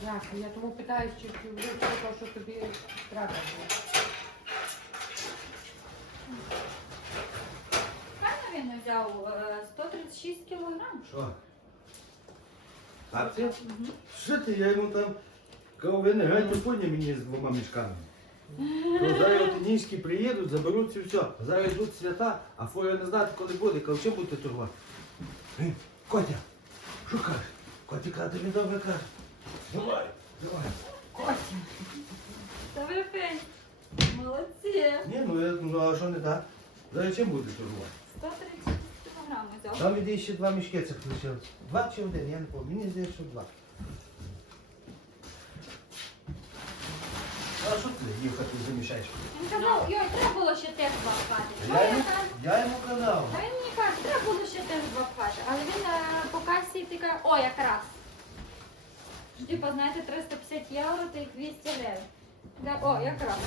Ясно, я тому питаю, чи вивчити те, що тобі треба було. Правильно він взяв 136 кілограм. Що? А це? Угу. Що ти? Я йому там кажу, ви не грайте коні мені з двома мішками. Ну, зараз от ніжки приїдуть, заберуться і все. Зараз йдуть свята, а фоя не знати, коли буде. Кажу, що будете торгувати? Котя, що кажеш? Котя каже, тобі добре каже. Давай, давай. Котя. Та ви фень. Молодці. Ні, ну а що не так? Зараз чим будете торгувати? 136 кілограм взяв. Там іде ще два мішки цих лишилось. Два чи один, я не пам'ятаю. Мені здається, що два. А що ти їхати замішаєш? Він казав, йой, треба було ще теж два пхати. Я йому казав. А він мені каже, треба було ще теж два пхати. Але він по касі така, о, якраз. Що, типу, знаєте, 350 євро, то їх 200 гривень. Да, о, якраз.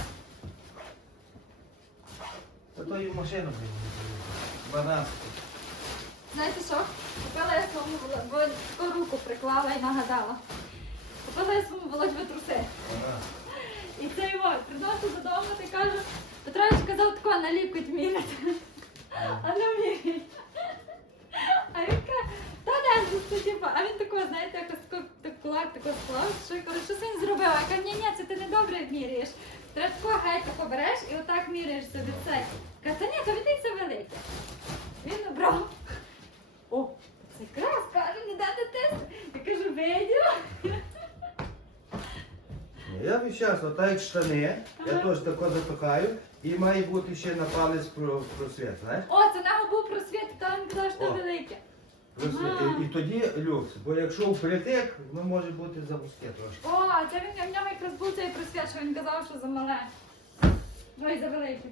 Та то і в машину блін. 12. Знаєте що? Купила я своєму Володю, таку руку приклала і нагадала. Купила я своєму Володю труси. І це його приношу додому і кажу, Петрович казав тако на лікоть міряти. А не вміряй. А він каже, та де, типу, а він тако, знаєте, якось тако кулак тако склав, що я кажу, що він зробив? А я кажу, ні, це ти не добре міряєш. Треба тако геть тако береш і отак міряєш собі це. Каже, та ні, то віддай це велике. Він набрав. О, це якраз, каже, ніде не тисне. Я кажу, видів. Я весь час, отак як штани, я теж тако запихаю, і має бути ще на палець просвіт, знаєш? О, це нам був просвіт, там він казав, що це О. велике. Просвіт. І тоді люкс, бо якщо впритик, воно може бути завузьке трошки. О, а це він в ньому якраз був цей просвіт, що він казав, що замале. Ой, завелике.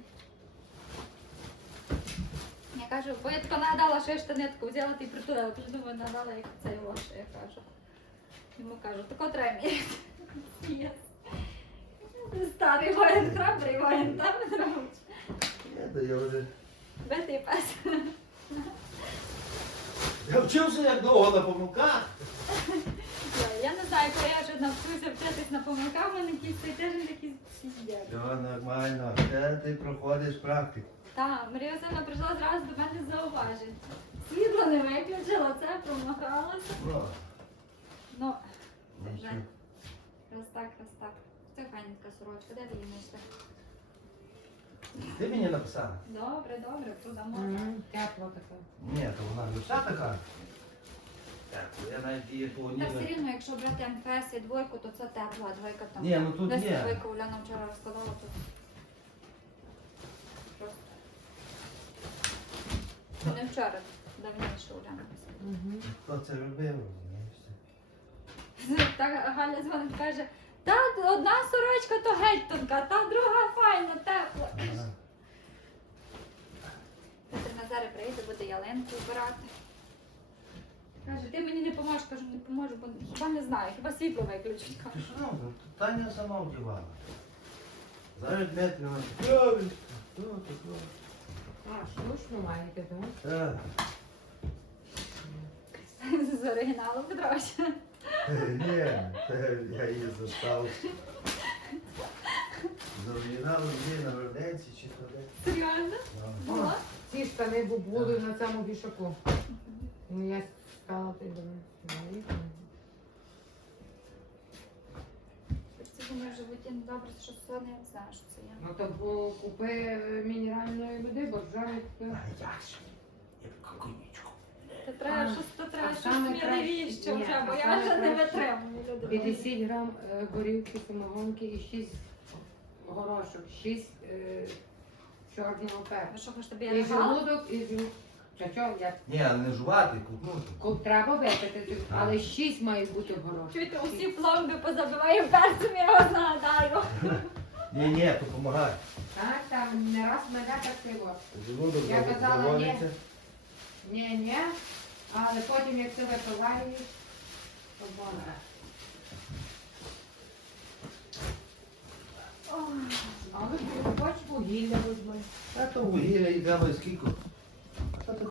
Я кажу, бо я тако нагадала, що я штанетку взяла та й притулила. Тож думаю, нагадала, як це його, що я кажу. Йому кажу, тако треба міряти. Yes. Старий воїн, храбрий воїн, там не робить. Ні, то я вже... Битий пес. Я вчився як довго на помилках. Я не знаю, коли я вже навчуся вчитись на помилках, в мене якийсь цей тиждень такий сидять. Все нормально, це ти проходиш практику. Так, Марія Васильівна прийшла зразу до мене з зауважень. Світло не виключила, це промахалася. Ну, Ну, нічого. раз так. Це файненька сорочка, де ви її знайшли? Ти мені написала? Добре, продамо. Тепло таке. Ні, то вона не вся така. Так, я навіть її по Та все одній... рівно, якщо брати МФС і двойку, то це тепла, а двойка там. Ні, ну тут Десь є. двойка Уляна вчора розкладала тут. Просто. Ну, не вчора, давніше Уляна. Хто це робив, розумієш? Так Галя дзвонить, каже, та одна сорочка то геть тонка, та друга файна, тепла. Ага. Петр Назаре приїде, буде ялинку збирати. Каже, ти мені не поможеш, кажу, не поможу, бо хіба не знаю, хіба світло виключить. Ти що, ну, Таня сама вдівала. Зараз Дмитрівна, правильно, то. А, штучно маєте, так? Так. З оригіналу Петровича. Ні, я її застав. З оригіналом її на Роденці чи то де. Серйозно? Ну, Було? Ці штани були на цьому вішаку. Ну, я стала ти думаю. Це думаю, в животі не добре, що сьогодні я не знаю, що це є. Ну то купи мінеральної води, бо вже А я ж, я б конічку. Та треба щось, то треба а щось саме сміливіше краще- вже, бо ні, я а вже саме не краще витримую. люди. 50 грам горілки самогонки і 6 горошок, 6 чорного Ви перцю. що, хочете, щоб я І лягала? желудок, і желудок. Я Ні, не жувати, купнути. треба випити, але 6 має бути горошок. Чуєте, усі пломби позабиваю перцем, я вас нагадаю. Ні, то помагай. Так, там не раз мене так було. Желудок Я казала, заводиться. Ні, але потім як ти випиваєш, то бомба. Але хочеш вугілля візьми. А то вугілля і треба скільки?